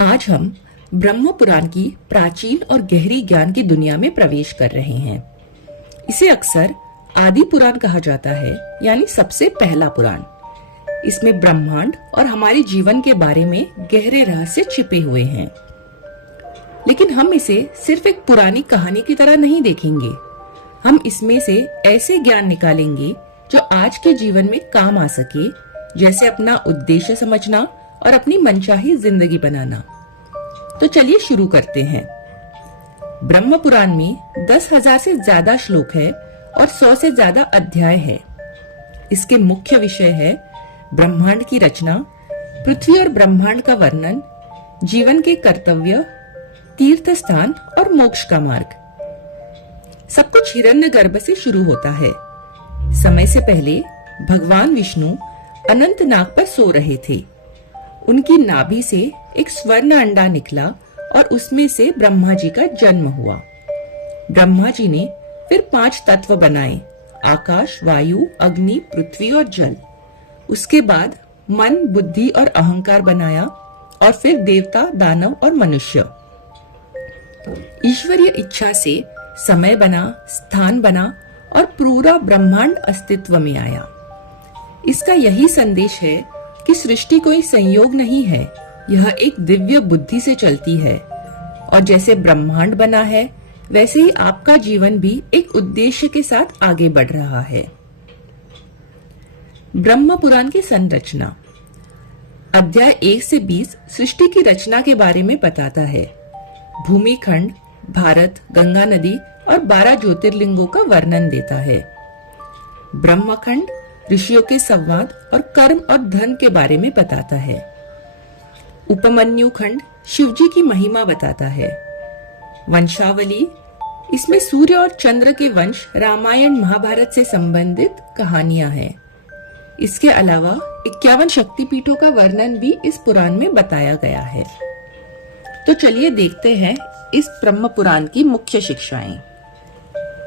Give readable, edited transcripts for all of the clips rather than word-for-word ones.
आज हम ब्रह्म पुराण की प्राचीन और गहरी ज्ञान की दुनिया में प्रवेश कर रहे हैं। इसे अक्सर आदि पुराण कहा जाता है, यानी सबसे पहला पुराण। इसमें ब्रह्मांड और हमारे जीवन के बारे में गहरे रहस्य छिपे हुए हैं। लेकिन हम इसे सिर्फ एक पुरानी कहानी की तरह नहीं देखेंगे। हम इसमें से ऐसे ज्ञान निकालेंगे जो आज के जीवन में काम आ सके, जैसे अपना उद्देश्य समझना और अपनी मनचाही जिंदगी बनाना। तो चलिए शुरू करते हैं। ब्रह्म पुराण में 10,000 से ज्यादा श्लोक है और 100 से ज्यादा अध्याय है। इसके मुख्य विषय है ब्रह्मांड की रचना, पृथ्वी और ब्रह्मांड का वर्णन, जीवन के कर्तव्य, तीर्थ स्थान और मोक्ष का मार्ग। सब कुछ हिरण्यगर्भ से शुरू होता है। समय से पहले भगवान विष्णु अनंत नाग पर सो रहे थे। उनकी नाभि से एक स्वर्ण अंडा निकला और उसमें से ब्रह्मा जी का जन्म हुआ। ब्रह्मा जी ने फिर 5 तत्व बनाए: आकाश, वायु, अग्नि, पृथ्वी और जल। उसके बाद मन, बुद्धि और अहंकार बनाया और फिर देवता, दानव और मनुष्य। ईश्वरीय इच्छा से समय बना, स्थान बना और पूरा ब्रह्मांड अस्तित्व में आया। इसका यही संदेश है कि सृष्टि कोई संयोग नहीं है, यह एक दिव्य बुद्धि से चलती है। और जैसे ब्रह्मांड बना है, वैसे ही आपका जीवन भी एक उद्देश्य के साथ आगे बढ़ रहा है। ब्रह्म पुराण की संरचना। अध्याय 1 से 20 सृष्टि की रचना के बारे में बताता है। भूमिखंड, भारत, गंगा नदी और 12 ज्योतिर्लिंगों का वर्णन देता है। ब्रह्मखंड ऋषियों के संवाद और कर्म और धन के बारे में बताता है। उपमन्यु खंड शिवजी की महिमा बताता है। वंशावली, इसमें सूर्य और चंद्र के वंश, रामायण महाभारत से संबंधित कहानियां हैं। इसके अलावा 51 शक्तिपीठों का वर्णन भी इस पुराण में बताया गया है। तो चलिए देखते हैं इस ब्रह्म पुराण की मुख्य शिक्षाएं।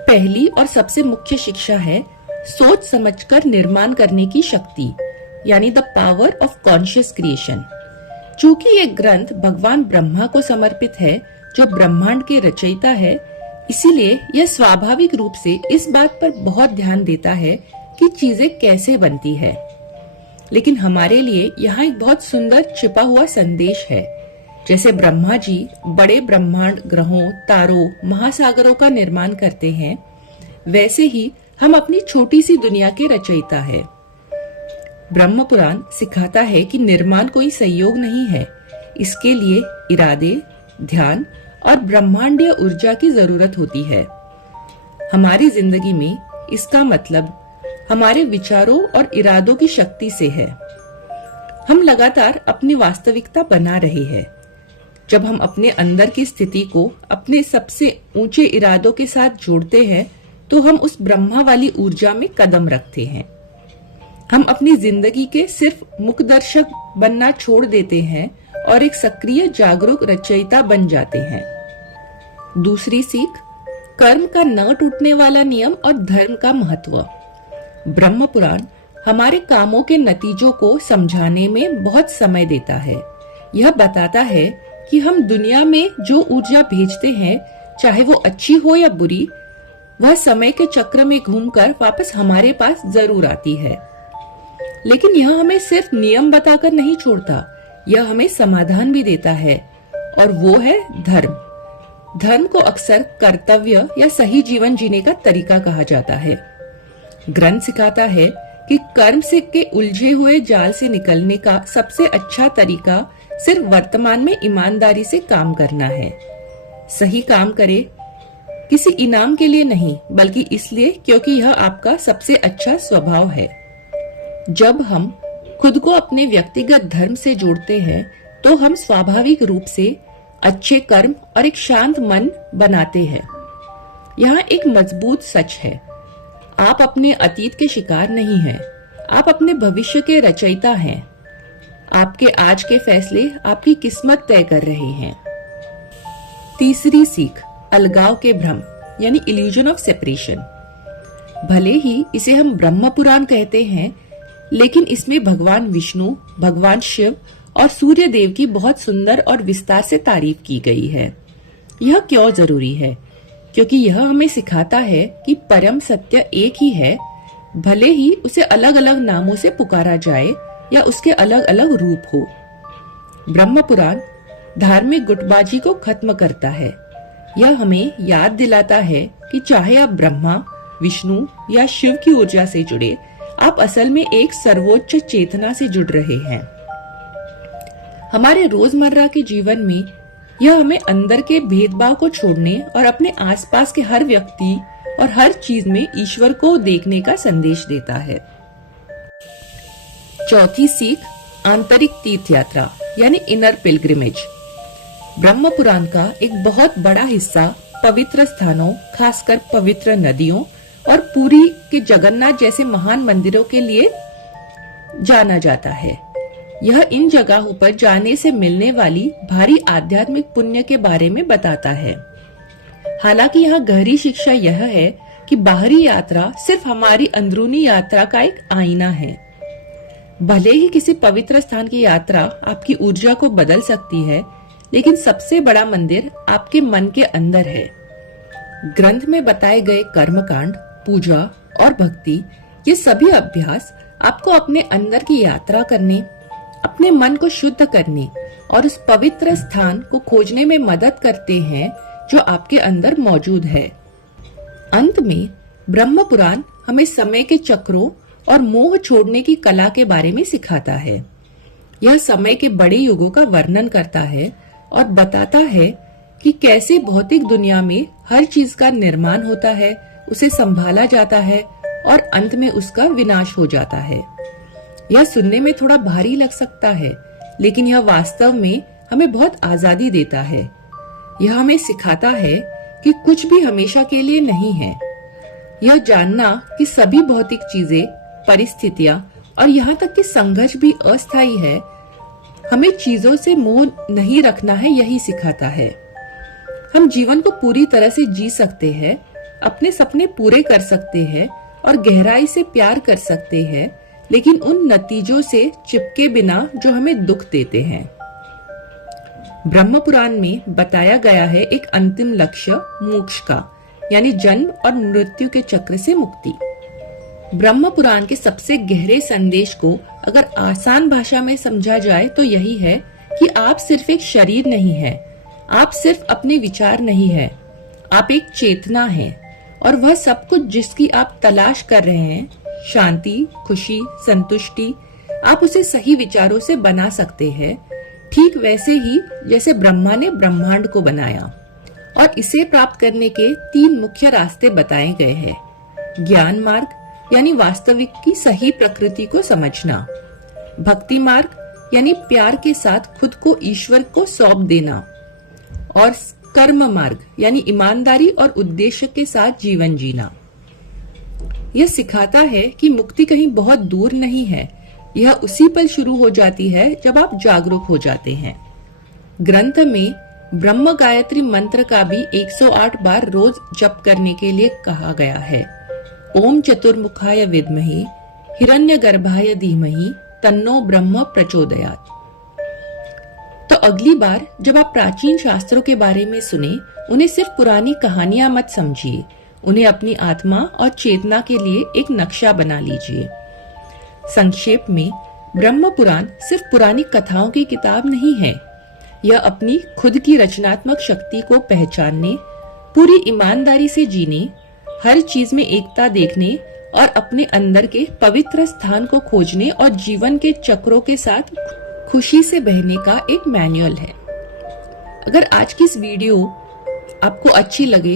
पहली और सबसे मुख्य शिक्षा है सोच समझकर निर्माण करने की शक्ति, यानी the power of conscious creation. चूंकि ये ग्रंथ भगवान ब्रह्मा को समर्पित है, जो ब्रह्मांड के रचयिता है, इसीलिए यह स्वाभाविक रूप से इस बात पर बहुत ध्यान देता है कि चीजें कैसे बनती है। लेकिन हमारे लिए यहाँ एक बहुत सुंदर छिपा हुआ संदेश है। जैसे ब्रह्मा जी बड़े ब्रह्मांड, ग्रहों, तारों, महासागरों का निर्माण करते हैं, वैसे ही हम अपनी छोटी सी दुनिया के रचयिता है। ब्रह्म पुराण सिखाता है कि निर्माण कोई संयोग नहीं है। इसके लिए इरादे, ध्यान और ब्रह्मांडीय ऊर्जा की जरूरत होती है। हमारी जिंदगी में इसका मतलब हमारे विचारों और इरादों की शक्ति से है। हम लगातार अपनी वास्तविकता बना रहे हैं। जब हम अपने अंदर की स्थिति को अपने सबसे ऊंचे इरादों के साथ जोड़ते हैं, तो हम उस ब्रह्मा वाली ऊर्जा में कदम रखते हैं। हम अपनी जिंदगी के सिर्फ मुखदर्शक बनना छोड़ देते हैं और एक सक्रिय जागरूक रचयिता बन जाते हैं। दूसरी सीख, कर्म का न टूटने वाला नियम और धर्म का महत्व। ब्रह्म पुराण हमारे कामों के नतीजों को समझाने में बहुत समय देता है। यह बताता है कि हम दुनिया में जो ऊर्जा भेजते हैं, चाहे वो अच्छी हो या बुरी, वह समय के चक्र में घूमकर वापस हमारे पास जरूर आती है। लेकिन यह हमें सिर्फ नियम बताकर नहीं छोड़ता, यह हमें समाधान भी देता है, और वो है धर्म। धर्म को अक्सर कर्तव्य या सही जीवन जीने का तरीका कहा जाता है। ग्रंथ सिखाता है कि कर्म से के उलझे हुए जाल से निकलने का सबसे अच्छा तरीका सिर्फ वर्तमान में ईमानदारी से काम करना है। सही काम करे, किसी इनाम के लिए नहीं, बल्कि इसलिए क्योंकि यह आपका सबसे अच्छा स्वभाव है। जब हम खुद को अपने व्यक्तिगत धर्म से जोड़ते हैं, तो हम स्वाभाविक रूप से अच्छे कर्म और एक शांत मन बनाते हैं। यहाँ एक मजबूत सच है, आप अपने अतीत के शिकार नहीं हैं, आप अपने भविष्य के रचयिता हैं। आपके आज के फैसले आपकी किस्मत तय कर रहे हैं। तीसरी सीख, अलगाव के भ्रम, यानी इल्यूजन ऑफ सेपरेशन। भले ही इसे हम ब्रह्म पुराण कहते हैं, लेकिन इसमें भगवान विष्णु, भगवान शिव और सूर्य देव की बहुत सुंदर और विस्तार से तारीफ की गई है। यह क्यों जरूरी है? क्योंकि यह हमें सिखाता है कि परम सत्य एक ही है, भले ही उसे अलग अलग नामों से पुकारा जाए या उसके अलग अलग रूप हो। ब्रह्म पुराण धार्मिक गुटबाजी को खत्म करता है। यह हमें याद दिलाता है कि चाहे आप ब्रह्मा, विष्णु या शिव की ऊर्जा से जुड़े, आप असल में एक सर्वोच्च चेतना से जुड़ रहे हैं। हमारे रोजमर्रा के जीवन में यह हमें अंदर के भेदभाव को छोड़ने और अपने आसपास के हर व्यक्ति और हर चीज में ईश्वर को देखने का संदेश देता है। चौथी सीख, आंतरिक तीर्थ यात्रा यानी इनर पिलग्रिमेज। ब्रह्म पुराण का एक बहुत बड़ा हिस्सा पवित्र स्थानों, खासकर पवित्र नदियों और पुरी के जगन्नाथ जैसे महान मंदिरों के लिए जाना जाता है। यह इन जगहों पर जाने से मिलने वाली भारी आध्यात्मिक पुण्य के बारे में बताता है। हालांकि यहाँ गहरी शिक्षा यह है कि बाहरी यात्रा सिर्फ हमारी अंदरूनी यात्रा का एक आईना है। भले ही किसी पवित्र स्थान की यात्रा आपकी ऊर्जा को बदल सकती है, लेकिन सबसे बड़ा मंदिर आपके मन के अंदर है। ग्रंथ में बताए गए कर्मकांड, पूजा और भक्ति, ये सभी अभ्यास आपको अपने अंदर की यात्रा करने, अपने मन को शुद्ध करने और उस पवित्र स्थान को खोजने में मदद करते हैं जो आपके अंदर मौजूद है। अंत में ब्रह्म पुराण हमें समय के चक्रों और मोह छोड़ने की कला के बारे में सिखाता है। यह समय के बड़े युगों का वर्णन करता है और बताता है कि कैसे भौतिक दुनिया में हर चीज का निर्माण होता है, उसे संभाला जाता है और अंत में उसका विनाश हो जाता है। यह सुनने में थोड़ा भारी लग सकता है, लेकिन यह वास्तव में हमें बहुत आजादी देता है। यह हमें सिखाता है कि कुछ भी हमेशा के लिए नहीं है। यह जानना कि सभी भौतिक चीजें, परिस्थितियां और यहाँ तक कि संघर्ष भी अस्थायी है, हमें चीजों से मोह नहीं रखना है, यही सिखाता है। हम जीवन को पूरी तरह से जी सकते हैं, अपने सपने पूरे कर सकते हैं और गहराई से प्यार कर सकते हैं, लेकिन उन नतीजों से चिपके बिना जो हमें दुख देते हैं। ब्रह्म पुराण में बताया गया है एक अंतिम लक्ष्य मोक्ष का, यानी जन्म और मृत्यु के चक्र से मुक्ति। ब्रह्म पुराण के सबसे गहरे संदेश को अगर आसान भाषा में समझा जाए तो यही है कि आप सिर्फ एक शरीर नहीं है, आप सिर्फ अपने विचार नहीं है, आप एक चेतना है और वह सब कुछ जिसकी आप तलाश कर रहे हैं, शांति, खुशी, संतुष्टि, आप उसे सही विचारों से बना सकते हैं, ठीक वैसे ही जैसे ब्रह्मा ने ब्रह्मांड को बनाया। और इसे प्राप्त करने के 3 मुख्य रास्ते बताए गए हैं। ज्ञान मार्ग यानी वास्तविक की सही प्रकृति को समझना, भक्ति मार्ग यानी प्यार के साथ खुद को ईश्वर को सौंप देना, और कर्म मार्ग यानी ईमानदारी और उद्देश्य के साथ जीवन जीना। यह सिखाता है कि मुक्ति कहीं बहुत दूर नहीं है, यह उसी पल शुरू हो जाती है जब आप जागरूक हो जाते हैं। ग्रंथ में ब्रह्म गायत्री मंत्र का भी 108 बार रोज जप करने के लिए कहा गया है। ओम चतुर्मुखाय विद्महे हिरण्यगर्भाय धीमहि तन्नो ब्रह्म प्रचोदयात्। तो अगली बार जब आप प्राचीन शास्त्रों के बारे में सुने, उन्हें सिर्फ पुरानी कहानियां मत समझिए, उन्हें अपनी आत्मा और चेतना के लिए एक नक्शा बना लीजिए। संक्षेप में, ब्रह्म पुराण सिर्फ पुरानी कथाओं की किताब नहीं है, यह अपनी खुद की रचनात्मक शक्ति को पहचानने, पूरी ईमानदारी से जीने, हर चीज में एकता देखने और अपने अंदर के पवित्र स्थान को खोजने और जीवन के चक्रों के साथ खुशी से बहने का एक मैनुअल है। अगर आज की इस वीडियो आपको अच्छी लगे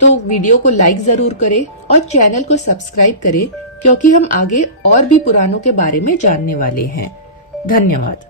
तो वीडियो को लाइक जरूर करें और चैनल को सब्सक्राइब करें, क्योंकि हम आगे और भी पुराणों के बारे में जानने वाले हैं। धन्यवाद।